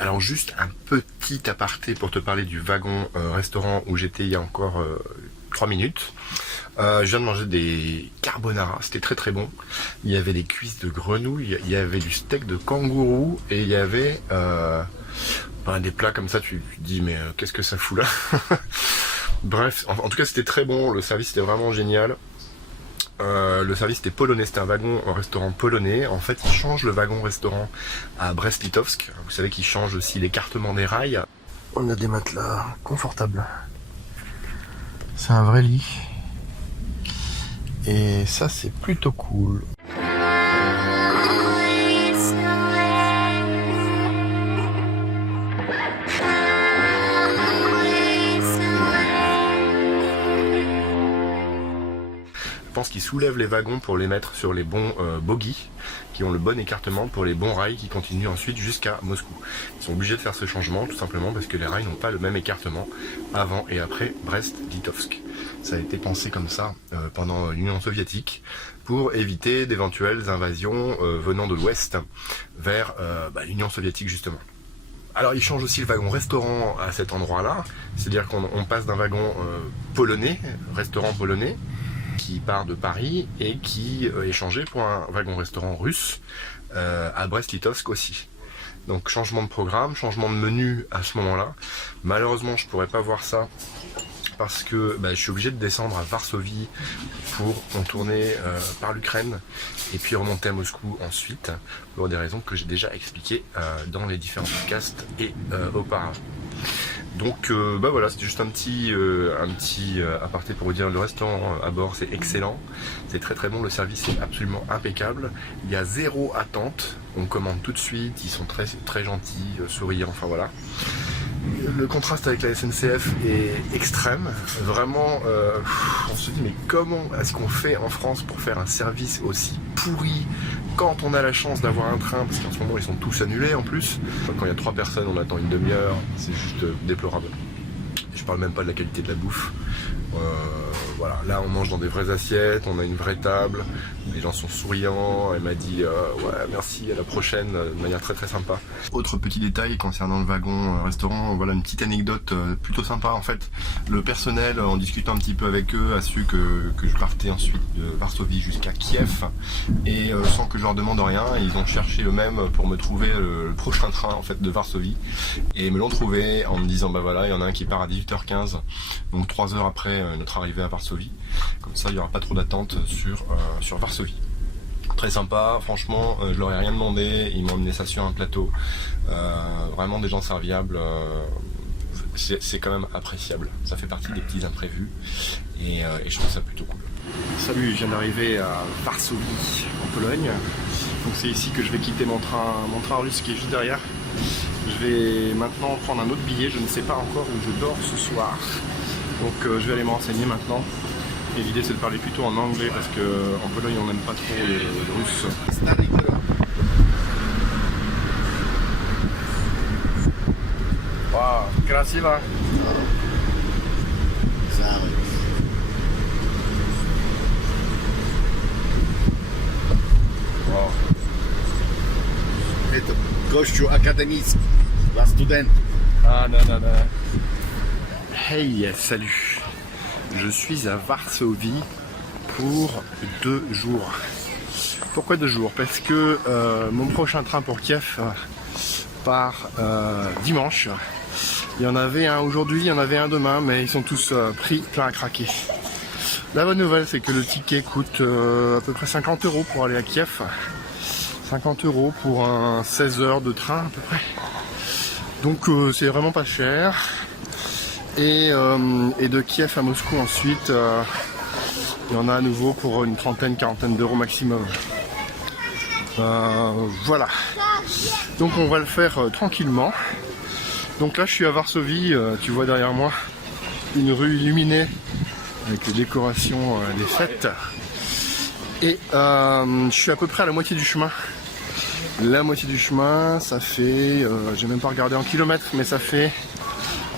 Alors juste un petit aparté pour te parler du wagon restaurant où j'étais il y a encore 3 minutes. Je viens de manger des carbonara, c'était très très bon. Il y avait des cuisses de grenouille, il y avait du steak de kangourou et il y avait des plats comme ça, tu te dis mais qu'est-ce que ça fout là. Bref, en tout cas c'était très bon, le service était vraiment génial. Le service était polonais, c'était un wagon restaurant polonais. En fait, ils changent le wagon restaurant à Brest-Litovsk. Vous savez qu'ils changent aussi l'écartement des rails. On a des matelas confortables. C'est un vrai lit. Et ça, c'est plutôt cool. Je pense qu'ils soulèvent les wagons pour les mettre sur les bons bogies qui ont le bon écartement pour les bons rails qui continuent ensuite jusqu'à Moscou. Ils sont obligés de faire ce changement tout simplement parce que les rails n'ont pas le même écartement avant et après Brest-Litovsk. Ça a été pensé comme ça pendant l'Union soviétique pour éviter d'éventuelles invasions venant de l'Ouest vers l'Union soviétique justement. Alors ils changent aussi le wagon restaurant à cet endroit-là, c'est-à-dire qu'on passe d'un wagon polonais, restaurant polonais, qui part de Paris et qui est changé pour un wagon-restaurant russe à Brest-Litovsk aussi. Donc changement de programme, changement de menu à ce moment-là. Malheureusement, je pourrais pas voir ça parce que je suis obligé de descendre à Varsovie pour contourner par l'Ukraine et puis remonter à Moscou ensuite pour des raisons que j'ai déjà expliquées dans les différents podcasts et auparavant. Donc voilà, c'était juste un petit aparté pour vous dire, le restaurant à bord c'est excellent, c'est très très bon, le service est absolument impeccable, il y a zéro attente, on commande tout de suite, ils sont très très gentils, souriants, enfin voilà. Le contraste avec la SNCF est extrême, vraiment on se dit mais comment est-ce qu'on fait en France pour faire un service aussi pourri quand on a la chance d'avoir un train, parce qu'en ce moment ils sont tous annulés en plus. Quand il y a 3 personnes on attend une demi-heure, c'est juste déplorable. Je parle même pas de la qualité de la bouffe. Voilà, là on mange dans des vraies assiettes, on a une vraie table, les gens sont souriants, elle m'a dit ouais merci, à la prochaine, de manière très très sympa. Autre petit détail concernant le wagon restaurant, voilà une petite anecdote plutôt sympa en fait. Le personnel, en discutant un petit peu avec eux, a su que je partais ensuite de Varsovie jusqu'à Kiev et sans que je leur demande rien, ils ont cherché eux-mêmes pour me trouver le prochain train en fait de Varsovie et me l'ont trouvé en me disant voilà, il y en a un qui part à 18h15, donc 3 heures après notre arrivée à Varsovie. Comme ça, il n'y aura pas trop d'attente sur Varsovie. Très sympa, franchement, je leur ai rien demandé, ils m'ont emmené ça sur un plateau. Vraiment des gens serviables, c'est quand même appréciable. Ça fait partie des petits imprévus et je trouve ça plutôt cool. Salut, je viens d'arriver à Varsovie, en Pologne. Donc c'est ici que je vais quitter mon train russe qui est juste derrière. Je vais maintenant prendre un autre billet, je ne sais pas encore où je dors ce soir. Donc je vais aller me renseigner maintenant. Et l'idée c'est de parler plutôt en anglais parce qu'en Pologne on n'aime pas trop les Russes. Wow, красиво. Wow. Это gościu akademicki dla studentów. Ah non, non, non. Hey, salut. Je suis à Varsovie pour 2 jours. Pourquoi 2 jours? Parce que mon prochain train pour Kiev part dimanche. Il y en avait un aujourd'hui, il y en avait un demain, mais ils sont tous pris plein à craquer. La bonne nouvelle, c'est que le ticket coûte à peu près 50 € pour aller à Kiev. 50 € pour un 16 heures de train à peu près. Donc c'est vraiment pas cher. Et de Kiev à Moscou ensuite, il y en a à nouveau pour une trentaine, quarantaine d'euros maximum. Voilà. Donc on va le faire tranquillement. Donc là je suis à Varsovie, tu vois derrière moi une rue illuminée avec les décorations des fêtes. Et je suis à peu près à la moitié du chemin. La moitié du chemin, ça fait, j'ai même pas regardé en kilomètres, mais ça fait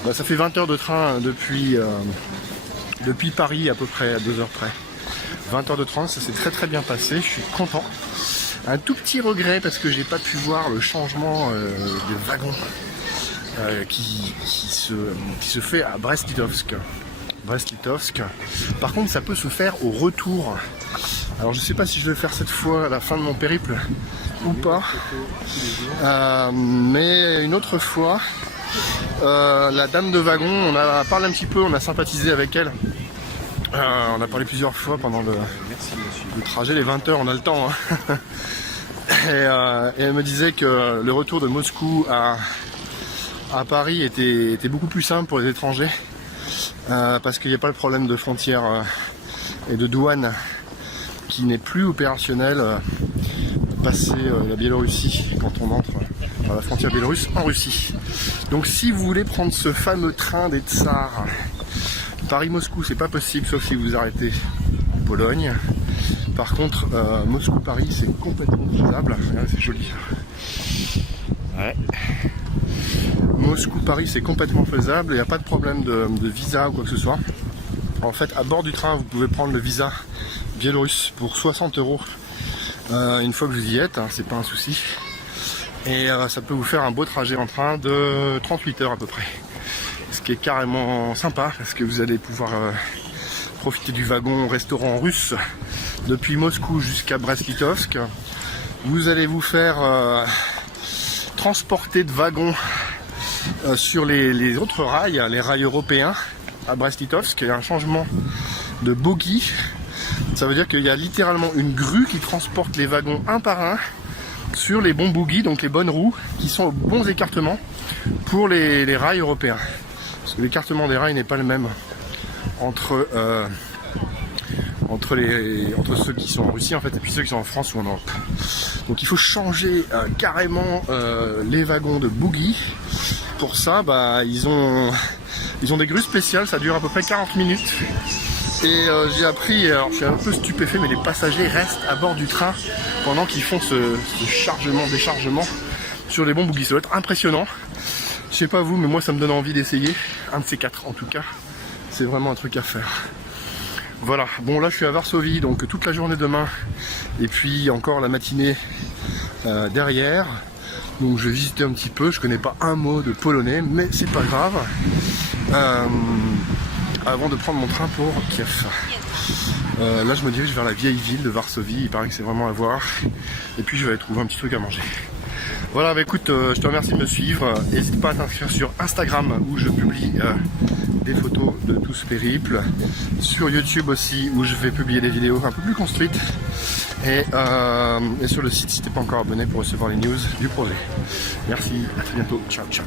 20 heures de train depuis Paris à peu près à 2 heures près. 20 heures de train, ça s'est très très bien passé, je suis content. Un tout petit regret parce que j'ai pas pu voir le changement des wagons. qui se fait à Brest-Litovsk. Par contre, ça peut se faire au retour. Alors, je sais pas si je vais le faire cette fois à la fin de mon périple ou pas. Mais une autre fois, la dame de wagon, on a parlé un petit peu, on a sympathisé avec elle. On a parlé plusieurs fois pendant le trajet, les 20 heures, on a le temps. Hein. Et elle me disait que le retour de Moscou à Paris était beaucoup plus simple pour les étrangers. Parce qu'il n'y a pas le problème de frontières et de douane qui n'est plus opérationnel passer la Biélorussie quand on entre par la frontière biélorusse en Russie. Donc si vous voulez prendre ce fameux train des Tsars Paris-Moscou, c'est pas possible sauf si vous arrêtez en Pologne. Par contre Moscou-Paris c'est complètement faisable. Regardez, c'est joli. Ouais. Moscou-Paris c'est complètement faisable, il n'y a pas de problème de visa ou quoi que ce soit. En fait, à bord du train, vous pouvez prendre le visa biélorusse pour 60 € une fois que vous y êtes, hein, c'est pas un souci. Et ça peut vous faire un beau trajet en train de 38 heures à peu près. Ce qui est carrément sympa parce que vous allez pouvoir profiter du wagon restaurant russe depuis Moscou jusqu'à Brest-Litovsk. Vous allez vous faire transporter de wagons sur les autres rails, les rails européens à Brest-Litovsk. Il y a un changement de bogie. Ça veut dire qu'il y a littéralement une grue qui transporte les wagons un par un sur les bons bogies, donc les bonnes roues, qui sont aux bons écartements pour les rails européens. Parce que l'écartement des rails n'est pas le même entre ceux qui sont en Russie en fait et puis ceux qui sont en France ou en Europe. Donc il faut changer carrément les wagons de bogie. Pour ça, ils ont des grues spéciales, ça dure à peu près 40 minutes. Et j'ai appris, alors je suis un peu stupéfait, mais les passagers restent à bord du train pendant qu'ils font ce chargement-déchargement sur les bons bogies. Ça doit être impressionnant. Je sais pas vous, mais moi ça me donne envie d'essayer. Un de ces quatre en tout cas. C'est vraiment un truc à faire. Voilà, bon là je suis à Varsovie, donc toute la journée demain. Et puis encore la matinée derrière. Donc je vais visiter un petit peu, je connais pas un mot de polonais, mais c'est pas grave. Avant de prendre mon train pour Kiev. Là je me dirige vers la vieille ville de Varsovie, il paraît que c'est vraiment à voir. Et puis je vais aller trouver un petit truc à manger. Voilà, écoute, je te remercie de me suivre. N'hésite pas à t'inscrire sur Instagram où je publie des photos de tout ce périple. Sur YouTube aussi où je vais publier des vidéos un peu plus construites. Et sur le site si t'es pas encore abonné pour recevoir les news du projet. Merci, à très bientôt, ciao ciao.